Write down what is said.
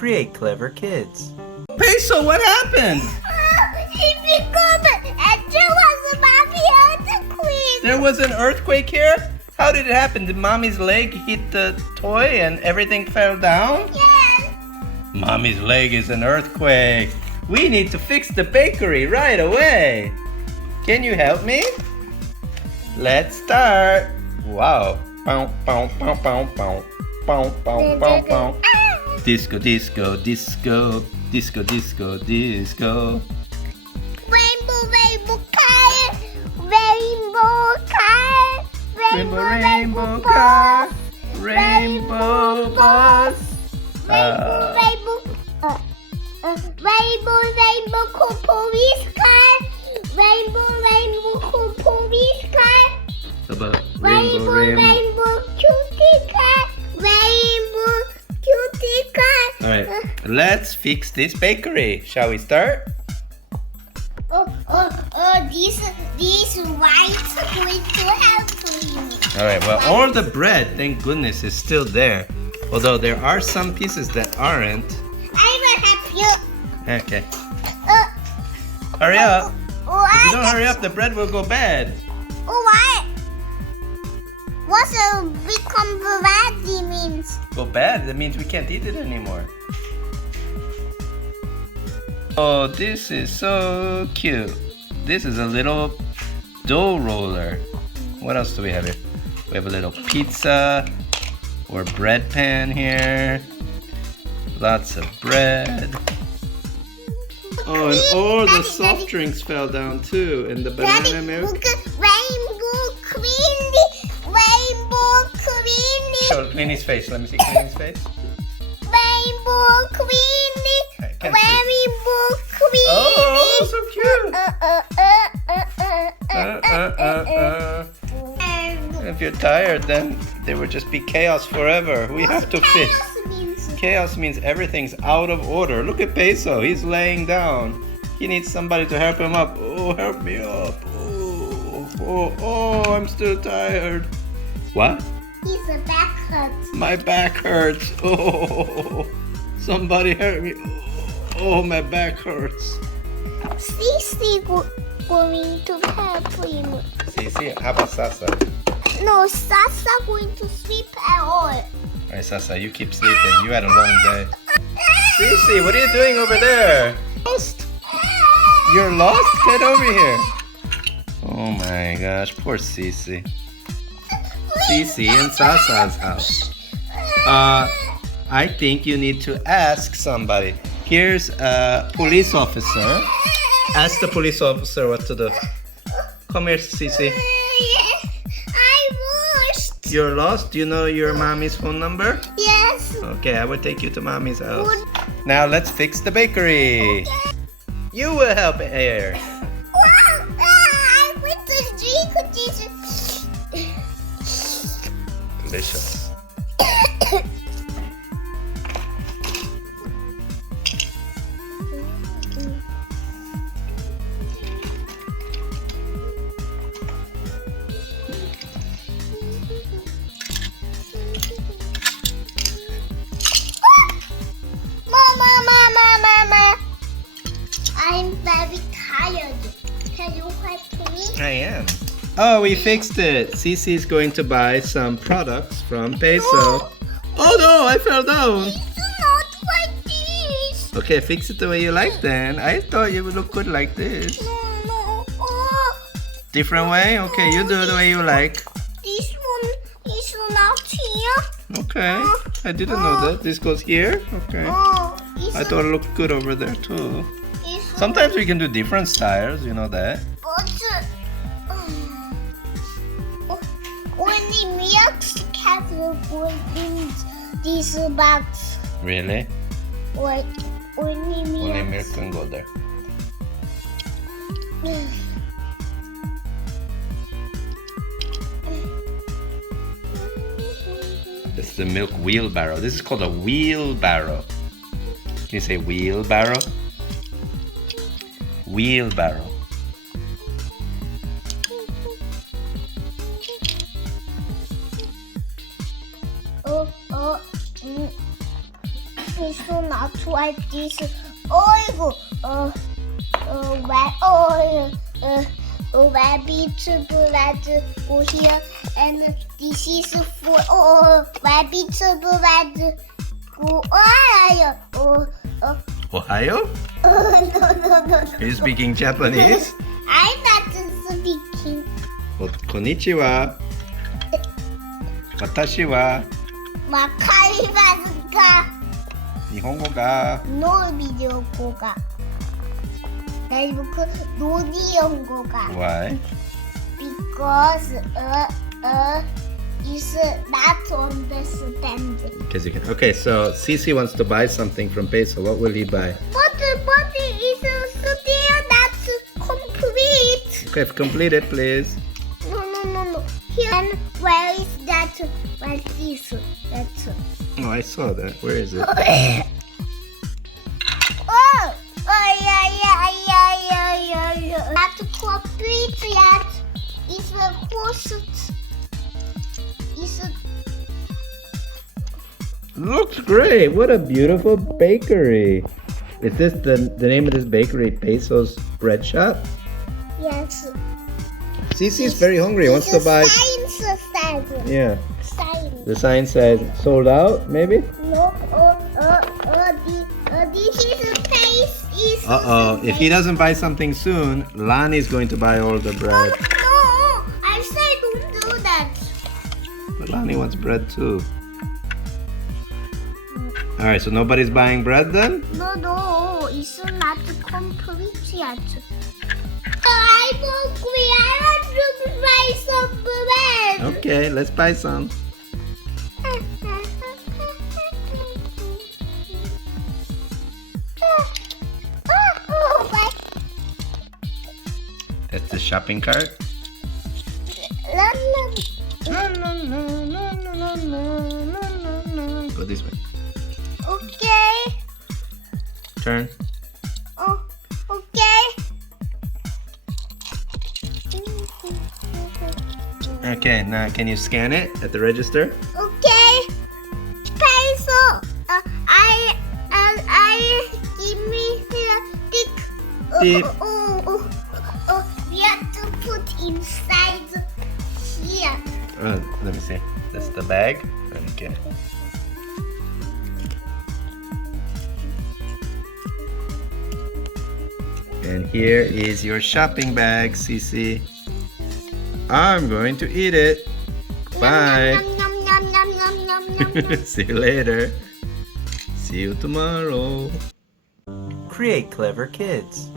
create clever kids. Peso, what happened? There was an earthquake here? How did it happen? Did mommy's leg hit the toy and everything fell down? Yes. Mommy's leg is an earthquake. We need to fix the bakery right away. Can you help me? Let's start. Wow. Pow, pow, pow, pow, pow. Pow, pow, pow, pow. Disco, disco, disco. Disco, disco, disco. Rainbow, rainbow car. Rainbow car. Rainbow, rainbow car. Rainbow bus. Rainbow, rainbow police car. Rainbow police car. Rainbow, Rainbow cutie car. Rainbow cutie car. Alright, let's fix this bakery. Shall we start? These whites are going to help me. Alright, well, all the bread, thank goodness, is still there. Although there are some pieces that aren't. I will help you. Okay. Hurry up. If you don't hurry up, the bread will go bad. What? What's a become bad means? Go bad? That means we can't eat it anymore. Oh, this is so cute. This is a little dough roller. What else do we have here? We have a little pizza or bread pan here. Lots of bread. Oh, and all the soft drinks fell down too. And the banana milk. Rainbow queenie. Rainbow queenie. Show Cleanie's face. Let me see Cleanie's face. Rainbow queenie. I can't see. Rainbow queenie. Oh, so cute. If you're tired, then there would just be chaos forever. We have to fix. Chaos means everything's out of order. Look at Peso. He's laying down. He needs somebody to help him up. Oh, help me up. Oh, I'm still tired. What? His back hurts. My back hurts. Oh, somebody help me. Oh, my back hurts. Cece going to help him. See, how about Sasa? No, Sasa going to sleep at all. Alright, Sasa, you keep sleeping. You had a long day. Cece, what are you doing over there? Lost? You're lost? Get over here. Oh my gosh, poor Cece. Cece in Sasa's house. I think you need to ask somebody. Here's a police officer. Ask the police officer what to do. Come here, Cece. I lost. You're lost? Do you know your mommy's phone number? Yes. Okay, I will take you to mommy's house. Now let's fix the bakery. You will help here. I went to drink this. Delicious. Mama. I'm very tired. Can you help me? I am. Oh, we fixed it. Cece's going to buy some products from Peso. No. Oh no, I fell down. It's not like this. Okay, fix it the way you like then. I thought you would look good like this. No. Oh, Different way? Okay, you do it the way you like. this one is not here. Okay, I didn't know that. This goes here? Okay. It's I thought it looked good over there too. it's Sometimes we can do different styles, you know that. But only milk cat will go in this box. Really? Or only milk. Only milk can go there. This is the milk wheelbarrow. This is called a wheelbarrow. Can you say wheelbarrow? Wheelbarrow. Peso not like this. Oh, rabbit blood go here, and this is for rabbit blood go. Ohio? No. Are you speaking Japanese? I'm not speaking. Konnichiwa. Watashi wa わかりますか？日本語がノービデオ語が。大僕ノー日本語が。Why? Because is not understand. Because you can. Okay, so Cece wants to buy something from Peso. What will he buy? But is still not complete. Okay, complete it, please. No. Here and where is that? Where's this? That's. Oh, I saw that. Where is it? Yeah. Not complete yet. It's a horse. It's a Looks great. What a beautiful bakery. Is this the name of this bakery? Peso's bread shop? yes. Cece's very hungry. Wants to buy. Science says. Yeah. Science. The sign says sold out, maybe? No. This is a place. Is. If he doesn't buy something soon, Lani's going to buy all the bread. No. I said don't do that. But Lani wants bread too. Alright, so nobody's buying bread then? No. It's not complete yet. I'm hungry. I want to buy some bread. Okay, let's buy some. That's the shopping cart. Go this way. Okay. Turn. Oh, okay. Okay, now can you scan it at the register? Okay. Peso. I give me the tick. Tip. We have to put inside here. Let me see. That's the bag. Okay. And here is your shopping bag, Cece. I'm going to eat it. Bye. Nom, nom, nom, nom, nom, nom, nom. See you later. See you tomorrow. Create clever kids.